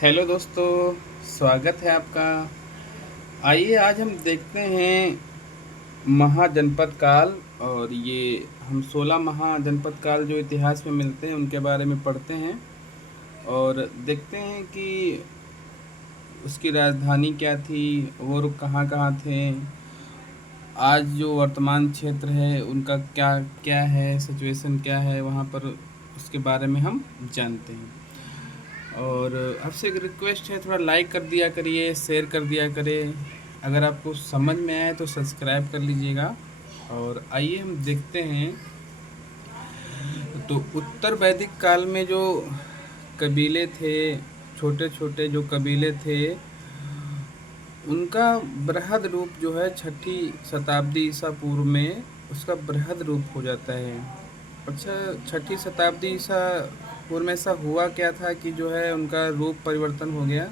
Hello दोस्तों, स्वागत है आपका। आइए आज हम देखते हैं महाजनपद काल। और ये हम 16 महाजनपद काल जो इतिहास में मिलते हैं उनके बारे में पढ़ते हैं और देखते हैं कि उसकी राजधानी क्या थी, वो लोग कहाँ कहाँ थे, आज जो वर्तमान क्षेत्र है उनका क्या क्या है, सिचुएशन क्या है वहाँ पर, उसके बारे में हम जानते हैं। और आपसे एक रिक्वेस्ट है, थोड़ा लाइक कर दिया करिए, शेयर कर दिया करें। अगर आपको समझ में आए तो सब्सक्राइब कर लीजिएगा। और आइए हम देखते हैं। तो उत्तर वैदिक काल में जो कबीले थे, छोटे छोटे जो कबीले थे, उनका बृहद रूप जो है छठी शताब्दी ईसा पूर्व में उसका बृहद रूप हो जाता है। अच्छा, छठी शताब्दी ईसा पूर्व में ऐसा हुआ क्या था कि जो है उनका रूप परिवर्तन हो गया।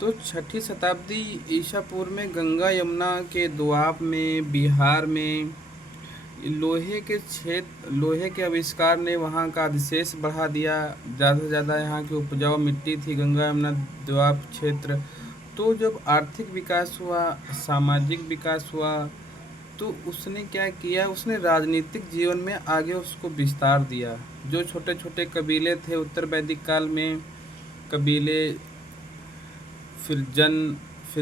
तो छठी शताब्दी ईसा पूर्व में गंगा यमुना के दोआब में, बिहार में लोहे के आविष्कार ने वहाँ का अधिशेष बढ़ा दिया। ज़्यादा से ज़्यादा यहाँ की उपजाऊ मिट्टी थी गंगा यमुना दोआब क्षेत्र। तो जब आर्थिक विकास हुआ, सामाजिक विकास हुआ, तो उसने क्या किया, उसने राजनीतिक जीवन में आगे उसको विस्तार दिया। जो छोटे छोटे कबीले थे उत्तर वैदिक काल में, कबीले, फिर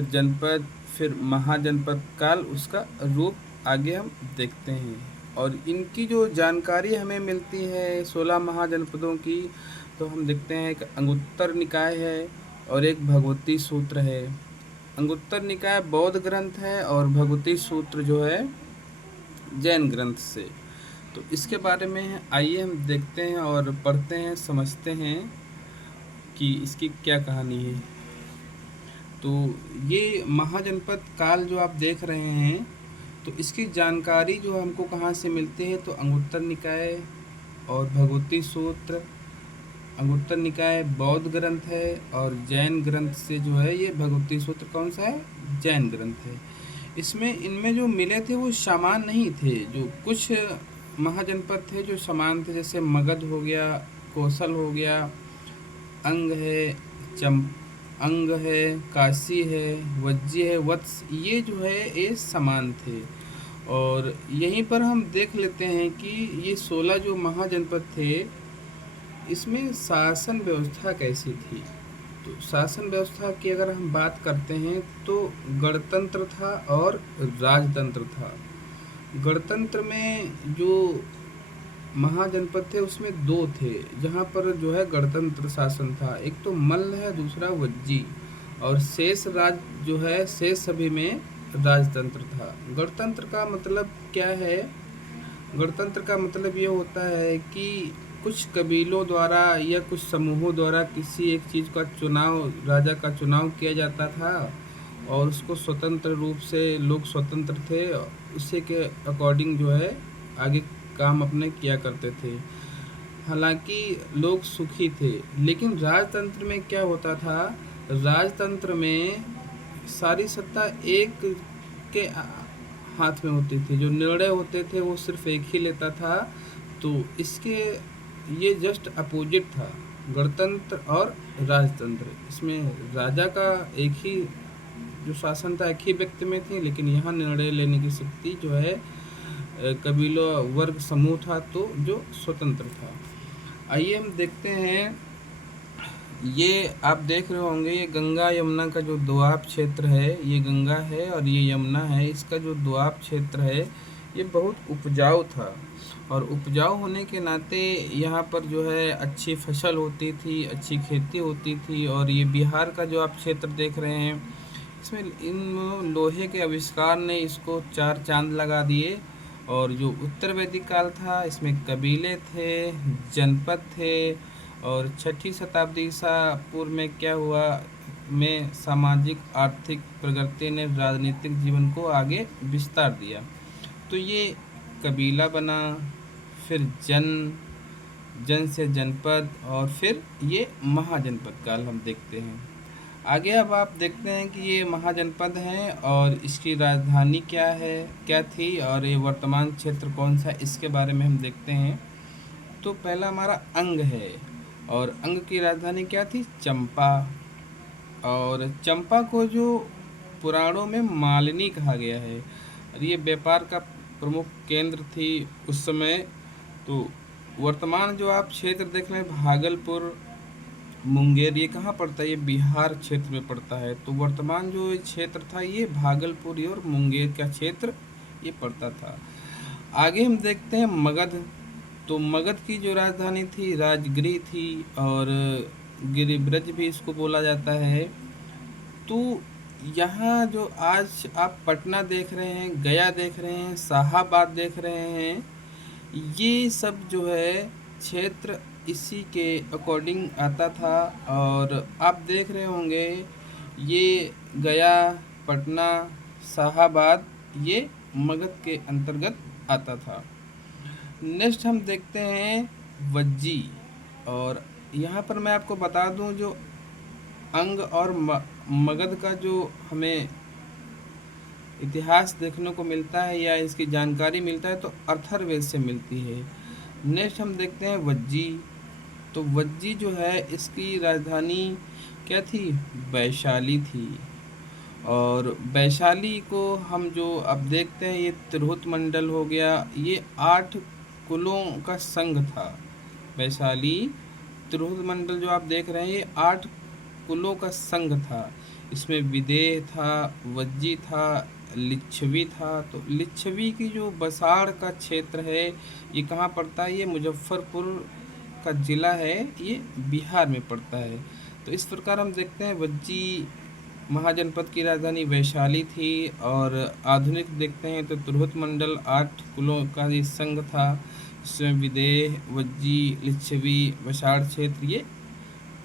जनपद, फिर महाजनपद काल, उसका रूप आगे हम देखते हैं। और इनकी जो जानकारी हमें मिलती है 16 महाजनपदों की, तो हम देखते हैं एक अंगुत्तर निकाय है और एक भगवती सूत्र है। अंगुत्तर निकाय बौद्ध ग्रंथ है और भगवती सूत्र जो है जैन ग्रंथ से। तो इसके बारे में आइए हम देखते हैं और पढ़ते हैं, समझते हैं कि इसकी क्या कहानी है। तो ये महाजनपद काल जो आप देख रहे हैं, तो इसकी जानकारी जो हमको कहाँ से मिलती है, तो अंगुत्तर निकाय और भगवती सूत्र। अंगुत्तर निकाय बौद्ध ग्रंथ है और जैन ग्रंथ से जो है ये भगवती सूत्र कौन सा है, जैन ग्रंथ है। इसमें इनमें जो मिले थे वो समान नहीं थे। जो कुछ महाजनपद थे जो समान थे, जैसे मगध हो गया, कौशल हो गया, अंग है, चम अंग है, काशी है, वज्जी है, वत्स, ये जो है ये समान थे। और यहीं पर हम देख लेते हैं कि ये 16 जो महाजनपद थे, इसमें शासन व्यवस्था कैसी थी। तो शासन व्यवस्था की अगर हम बात करते हैं तो गणतंत्र था और राजतंत्र था। गणतंत्र में जो महाजनपद थे उसमें दो थे जहाँ पर जो है गणतंत्र शासन था। एक तो मल्ल है, दूसरा वज्जी। और शेष राज जो है, शेष सभी में राजतंत्र था। गणतंत्र का मतलब क्या है? गणतंत्र का मतलब ये होता है कि कुछ कबीलों द्वारा या कुछ समूहों द्वारा किसी एक चीज़ का चुनाव, राजा का चुनाव किया जाता था और उसको स्वतंत्र रूप से लोग स्वतंत्र थे, उसी के अकॉर्डिंग जो है आगे काम अपने किया करते थे। हालांकि लोग सुखी थे। लेकिन राजतंत्र में क्या होता था, राजतंत्र में सारी सत्ता एक के हाथ में होती थी। जो निर्णय होते थे वो सिर्फ एक ही लेता था। तो इसके ये जस्ट अपोजिट था, गणतंत्र और राजतंत्र। इसमें राजा का एक ही जो शासन था एक ही व्यक्ति में थी, लेकिन यहाँ निर्णय लेने की शक्ति जो है कबीलों वर्ग समूह था, तो जो स्वतंत्र था। आइए हम देखते हैं। ये आप देख रहे होंगे, ये गंगा यमुना का जो दोआब क्षेत्र है, ये गंगा है और ये यमुना है। इसका जो दोआब क्षेत्र है ये बहुत उपजाऊ था और उपजाऊ होने के नाते यहाँ पर जो है अच्छी फसल होती थी, अच्छी खेती होती थी। और ये बिहार का जो आप क्षेत्र देख रहे हैं, इसमें इन लोहे के आविष्कार ने इसको चार चांद लगा दिए। और जो उत्तर वैदिक काल था, इसमें कबीले थे, जनपद थे। और छठी शताब्दी ईसा पूर्व में क्या हुआ, में सामाजिक आर्थिक प्रगति ने राजनीतिक जीवन को आगे विस्तार दिया। तो ये कबीला बना, फिर जन से जनपद, और फिर ये महाजनपद काल हम देखते हैं। आगे अब आप देखते हैं कि ये महाजनपद हैं और इसकी राजधानी क्या है, क्या थी, और ये वर्तमान क्षेत्र कौन सा, इसके बारे में हम देखते हैं। तो पहला हमारा अंग है और अंग की राजधानी क्या थी, चंपा। और चंपा को जो पुराणों में मालिनी कहा गया है, और ये व्यापार का प्रमुख केंद्र थी उस समय। तो वर्तमान जो आप क्षेत्र देख रहे हैं, भागलपुर, मुंगेर, ये कहाँ पड़ता है? ये बिहार क्षेत्र में पड़ता है। तो वर्तमान जो ये क्षेत्र था, ये भागलपुर और मुंगेर का क्षेत्र ये पड़ता था। आगे हम देखते हैं मगध। तो मगध की जो राजधानी थी राजगिरी थी, और गिरिब्रज भी इसको बोला जाता है। तो यहाँ जो आज आप पटना देख रहे हैं, गया देख रहे हैं, शाहाबाद देख रहे हैं, ये सब जो है क्षेत्र इसी के अकॉर्डिंग आता था। और आप देख रहे होंगे ये गया, पटना, शाहाबाद, ये मगध के अंतर्गत आता था। नेक्स्ट हम देखते हैं वज्जी। और यहाँ पर मैं आपको बता दूं, जो अंग और मगध का जो हमें इतिहास देखने को मिलता है या इसकी जानकारी मिलता है, तो अथर्ववेद से मिलती है। नेक्स्ट हम देखते हैं वज्जी। तो वज्जी जो है, इसकी राजधानी क्या थी? वैशाली थी। और वैशाली को हम जो अब देखते हैं, ये तिरहुत मंडल हो गया, ये 8 कुलों का संघ था। वैशाली तिरहुत मंडल जो आप देख रहे हैं, ये 8 कुलों का संघ था। इसमें विदेह था, वज्जी था, लिच्छवी था। तो लिच्छवी की जो बसाड़ का क्षेत्र है, ये कहाँ पड़ता है? ये मुजफ्फरपुर का ज़िला है, ये बिहार में पड़ता है। तो इस प्रकार हम देखते हैं वज्जी महाजनपद की राजधानी वैशाली थी। और आधुनिक देखते हैं तो तिरहुत मंडल 8 कुलों का ये संघ था। इसमें विदेह, वज्जी, लिच्छवी, वैशाल क्षेत्र, ये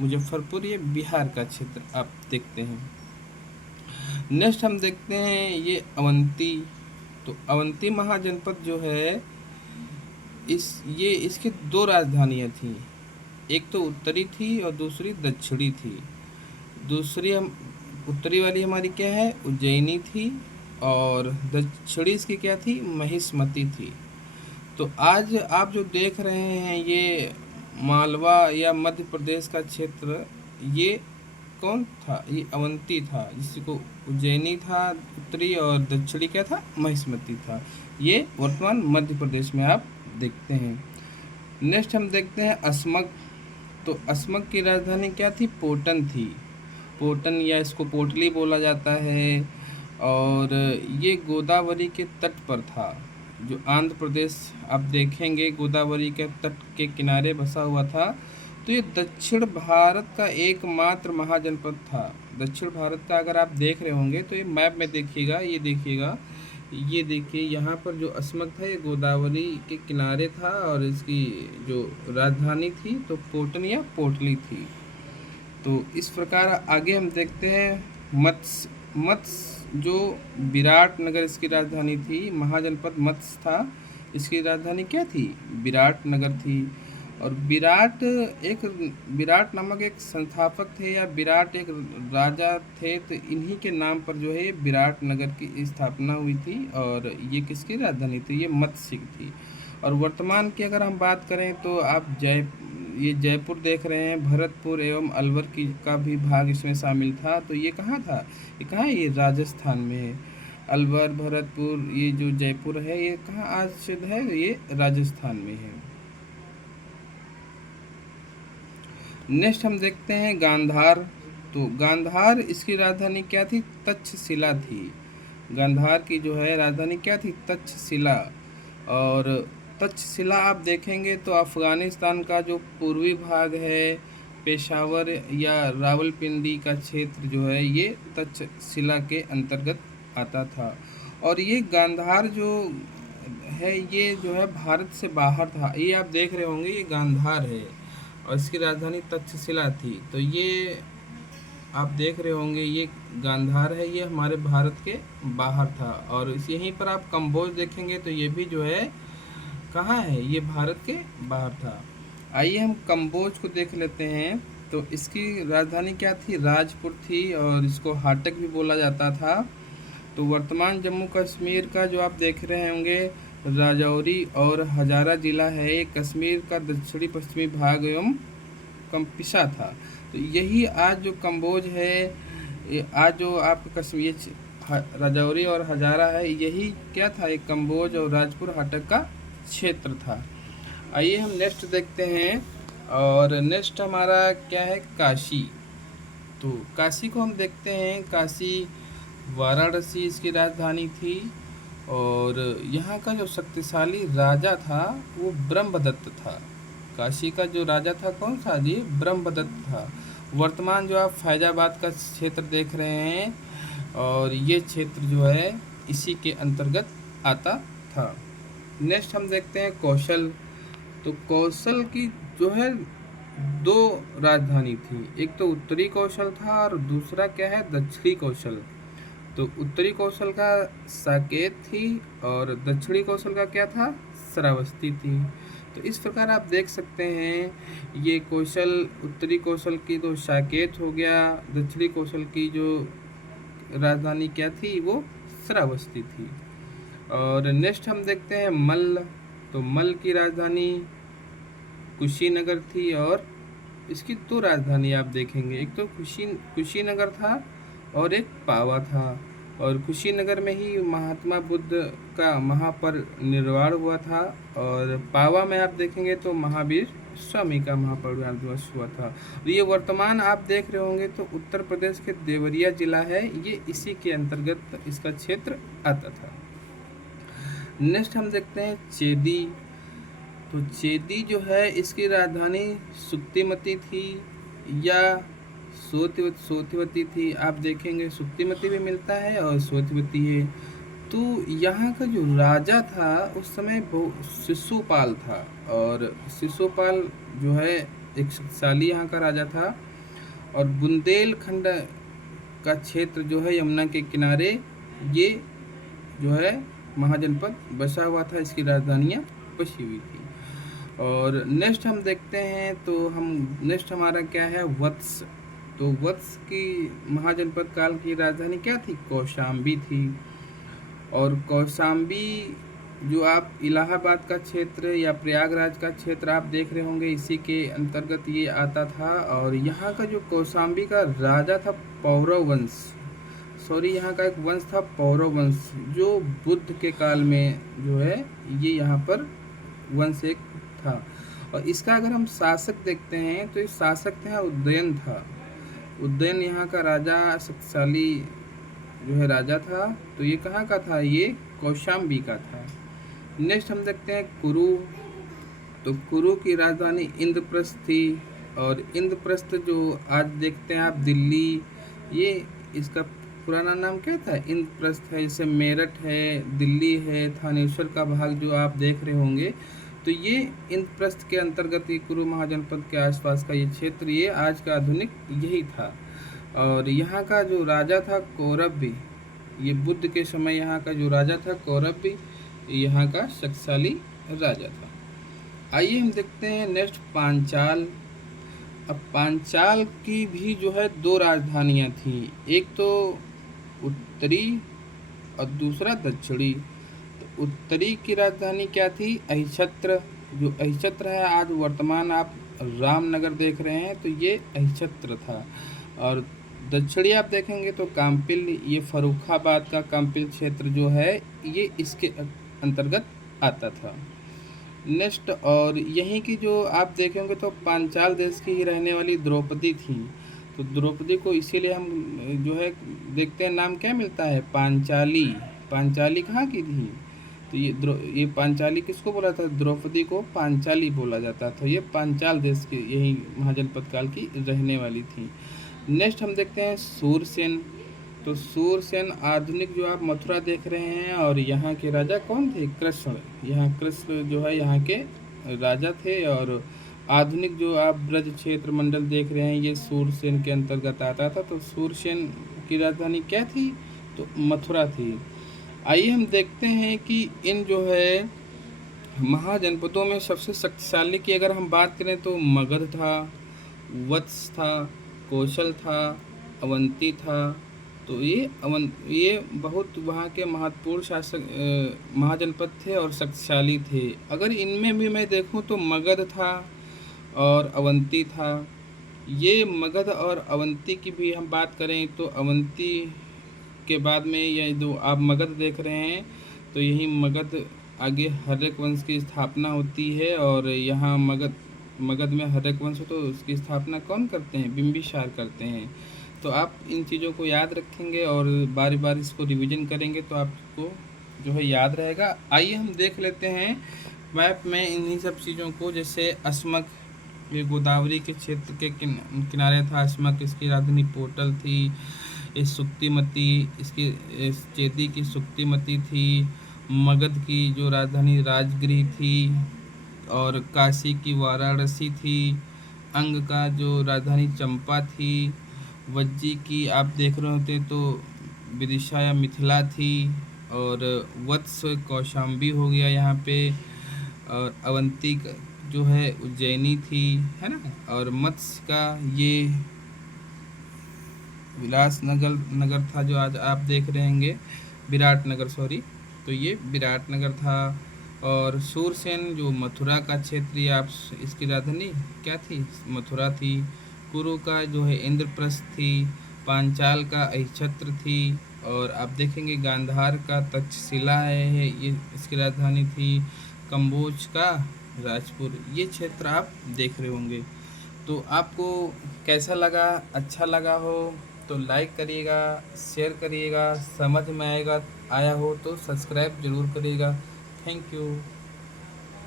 मुजफ्फरपुर, ये बिहार का क्षेत्र आप देखते हैं। नेक्स्ट हम देखते हैं ये अवंती। तो अवंती महाजनपद जो है, इसकी 2 राजधानियाँ थीं। एक तो उत्तरी थी और दूसरी दक्षिणी थी। दूसरी हम उत्तरी वाली हमारी क्या है? उज्जैनी थी। और दक्षिणी इसकी क्या थी? महिष्मती थी। तो आज आप जो देख रहे हैं, ये मालवा या मध्य प्रदेश का क्षेत्र, ये कौन था? ये अवंती था, जिसको उज्जैनी था उत्तरी, और दक्षिणी क्या था? महिष्मती था। ये वर्तमान मध्य प्रदेश में आप देखते हैं। नेक्स्ट हम देखते हैं अस्मक। तो अस्मक की राजधानी क्या थी? पोटन थी। पोटन या इसको पोटली बोला जाता है। और ये गोदावरी के तट पर था। जो आंध्र प्रदेश आप देखेंगे, गोदावरी के तट के किनारे बसा हुआ था। तो ये दक्षिण भारत का एकमात्र महाजनपद था। दक्षिण भारत का अगर आप देख रहे होंगे तो ये मैप में देखिएगा, ये देखिएगा, ये देखिए, यहाँ पर जो अस्मक था, ये गोदावरी के किनारे था। और इसकी जो राजधानी थी तो पोटन या पोटली थी। तो इस प्रकार आगे हम देखते हैं मत्स्य। मत्स्य जो विराट नगर इसकी राजधानी थी, महाजनपद मत्स्य था। इसकी राजधानी क्या थी? विराट नगर थी। और विराट नामक एक संस्थापक थे, या विराट एक राजा थे। तो इन्हीं के नाम पर जो है विराट नगर की स्थापना हुई थी। और ये किसकी राजधानी थी? ये मत्स्य की थी। और वर्तमान की अगर हम बात करें तो आप ये जयपुर देख रहे हैं, भरतपुर एवं अलवर की का भी भाग इसमें शामिल था। तो ये कहाँ था? ये कहाँ है? ये राजस्थान में है। अलवर, भरतपुर, ये जो जयपुर है, ये कहाँ आज स्थित है? ये राजस्थान में है। नेक्स्ट हम देखते हैं गांधार। तो गांधार, इसकी राजधानी क्या थी? तक्षशिला थी। गांधार की जो है राजधानी क्या थी? तक्षशिला। और तक्षशिला आप देखेंगे तो अफ़गानिस्तान का जो पूर्वी भाग है, पेशावर या रावलपिंडी का क्षेत्र जो है, ये तक्षशिला के अंतर्गत आता था। और ये गांधार जो है, ये जो है भारत से बाहर था। ये आप देख रहे होंगे, ये गांधार है और इसकी राजधानी तक्षशिला थी। तो ये आप देख रहे होंगे, ये गांधार है, ये हमारे भारत के बाहर था। और यहीं पर आप कंबोज देखेंगे तो ये भी जो है कहाँ है? ये भारत के बाहर था। आइए हम कंबोज को देख लेते हैं। तो इसकी राजधानी क्या थी? राजपुर थी। और इसको हाटक भी बोला जाता था। तो वर्तमान जम्मू कश्मीर का जो आप देख रहे होंगे, राजौरी और हजारा जिला है, ये कश्मीर का दक्षिणी पश्चिमी भाग एवं कंपिसा था। तो यही आज जो कंबोज है, ये आज जो आपके कश्मीर राजौरी और हजारा है, यही क्या था, एक कम्बोज और राजपुर हाटक का क्षेत्र था। आइए हम नेक्स्ट देखते हैं। और नेक्स्ट हमारा क्या है, काशी। तो काशी को हम देखते हैं। काशी वाराणसी इसकी राजधानी थी। और यहाँ का जो शक्तिशाली राजा था वो ब्रह्मदत्त था। काशी का जो राजा था कौन सा जी, ब्रह्मदत्त था। वर्तमान जो आप फैजाबाद का क्षेत्र देख रहे हैं, और ये क्षेत्र जो है इसी के अंतर्गत आता था। नेक्स्ट हम देखते हैं कौशल। तो कौशल की जो है दो राजधानी थी, एक तो उत्तरी कौशल था और दूसरा क्या है, दक्षिणी कौशल। तो उत्तरी कौशल का साकेत थी और दक्षिणी कौशल का क्या था, श्रावस्ती थी। तो इस प्रकार आप देख सकते हैं, ये कौशल उत्तरी कौशल की तो साकेत हो गया, दक्षिणी कौशल की जो राजधानी क्या थी वो श्रावस्ती थी। और नेक्स्ट हम देखते हैं मल्ल। तो मल्ल की राजधानी कुशीनगर थी, और इसकी दो राजधानी आप देखेंगे, एक तो कुशीनगर था और एक पावा था। और कुशीनगर में ही महात्मा बुद्ध का महापरिनिर्वाण हुआ था, और पावा में आप देखेंगे तो महावीर स्वामी का महापरिनिर्वाण दिवस हुआ था। और ये वर्तमान आप देख रहे होंगे तो उत्तर प्रदेश के देवरिया जिला है, ये इसी के अंतर्गत इसका क्षेत्र आता था। नेक्स्ट हम देखते हैं चेदी। तो चेदी जो है इसकी राजधानी सुक्तिमती थी या सोतिवती थी। आप देखेंगे सुक्तिमती भी मिलता है और सोतिवती है। तो यहाँ का जो राजा था उस समय शिशुपाल था, और शिशुपाल जो है एक शक्तिशाली यहाँ का राजा था। और बुंदेलखंड का क्षेत्र जो है यमुना के किनारे, ये जो है महाजनपद बसा हुआ था, इसकी राजधानियाँ बसी हुई थी। और नेक्स्ट हम देखते हैं, तो हम नेक्स्ट हमारा क्या है, वत्स। तो वत्स की महाजनपद काल की राजधानी क्या थी, कौशाम्बी थी। और कौशाम्बी जो आप इलाहाबाद का क्षेत्र या प्रयागराज का क्षेत्र आप देख रहे होंगे, इसी के अंतर्गत ये आता था। और यहाँ का जो कौशाम्बी का राजा था पौरव वंश, यहाँ का एक वंश था पौरव वंश, जो बुद्ध के काल में जो है ये यहाँ पर वंश एक था। और इसका अगर हम शासक देखते हैं तो ये शासक था उदयन था। उदयन यहाँ का राजा शक्तिशाली जो है राजा था। तो ये कहाँ का था, ये कौशाम्बी का था। नेक्स्ट हम देखते हैं कुरु। तो कुरु की राजधानी इंद्रप्रस्थ थी। और इंद्रप्रस्थ जो आज देखते हैं आप दिल्ली, ये इसका पुराना नाम क्या था, इंद्रप्रस्थ है। जैसे मेरठ है, दिल्ली है, थानेश्वर का भाग जो आप देख रहे होंगे, तो ये इंद्रप्रस्थ के अंतर्गत ये कुरु महाजनपद के आसपास का ये क्षेत्र, ये आज का आधुनिक यही था। और यहाँ का जो राजा था कौरवी, ये बुद्ध के समय यहाँ का जो राजा था कौरवी, यहाँ का शक्तिशाली राजा था। आइए हम देखते हैं नेक्स्ट पांचाल। अब पांचाल की भी जो है दो राजधानियाँ थी, एक तो उत्तरी और दूसरा दक्षिणी। तो उत्तरी की राजधानी क्या थी, अहिछत्र। जो अहिछत्र है आज वर्तमान आप रामनगर देख रहे हैं, तो ये अहिछत्र था। और दक्षिणी आप देखेंगे तो काम्पिल, ये फर्रुखाबाद का काम्पिल क्षेत्र जो है ये इसके अंतर्गत आता था। नेक्स्ट, और यहीं की जो आप देखेंगे तो पांचाल देश की ही रहने वाली द्रौपदी थी। तो द्रौपदी को इसीलिए हम जो है देखते हैं नाम क्या मिलता है, पांचाली। पांचाली कहाँ की थी, तो ये पांचाली किसको बोला था, द्रौपदी को पांचाली बोला जाता था। ये पांचाल देश की यही महाजनपद काल की रहने वाली थी। नेक्स्ट हम देखते हैं सूरसेन। तो सूरसेन आधुनिक जो आप मथुरा देख रहे हैं, और यहाँ के राजा कौन थे, कृष्ण। यहाँ कृष्ण जो है यहाँ के राजा थे। और आधुनिक जो आप ब्रज क्षेत्र मंडल देख रहे हैं, ये सूरसेन के अंतर्गत आता था। तो सूरसेन की राजधानी क्या थी, तो मथुरा थी। आइए हम देखते हैं कि इन जो है महाजनपदों में सबसे शक्तिशाली की अगर हम बात करें तो मगध था, वत्स था, कौशल था, अवंती था। तो ये बहुत वहाँ के महत्वपूर्ण शासक महाजनपद थे और शक्तिशाली थे। अगर इनमें भी मैं देखूँ तो मगध था और अवंती था, ये मगध और अवंती की भी हम बात करें तो अवंती के बाद में ये जो आप मगध देख रहे हैं, तो यही मगध आगे हर्यक वंश की स्थापना होती है। और यहाँ मगध मगध में हर्यक वंश हो तो उसकी स्थापना कौन करते हैं? बिंबिसार करते हैं। तो आप इन चीज़ों को याद रखेंगे और बार बार इसको रिवीजन करेंगे तो आपको जो है याद रहेगा। आइए हम देख लेते हैं मैप में इन्हीं सब चीज़ों को। जैसे अस्मक, ये गोदावरी के क्षेत्र के किनारे था अस्मक, इसकी राजधानी पोटल थी। इस सुक्तिमती, इसकी इस चेदी की सुक्तिमती थी। मगध की जो राजधानी राजगृह थी, और काशी की वाराणसी थी। अंग का जो राजधानी चंपा थी। वज्जी की आप देख रहे होते तो विदिशा या मिथिला थी। और वत्स कौशाम्बी हो गया यहाँ पे। और अवंती जो है उज्जैनी थी, है ना। और मत्स्य का ये विलास नगर था जो आज आप देख रहे होंगे, विराट नगर, सॉरी। तो ये विराट नगर था। और सूरसेन जो मथुरा का क्षेत्रीय, आप इसकी राजधानी क्या थी? मथुरा थी। कुरु का जो है इंद्रप्रस्थ थी। पांचाल का अहिछत्र थी। और आप देखेंगे गांधार का तक्षशिला है, ये इसकी राजधानी थी। कंबोज का राजपुर, ये क्षेत्र आप देख रहे होंगे। तो आपको कैसा लगा? अच्छा लगा हो तो लाइक करिएगा, शेयर करिएगा। समझ में आया हो तो सब्सक्राइब ज़रूर करिएगा। Thank you.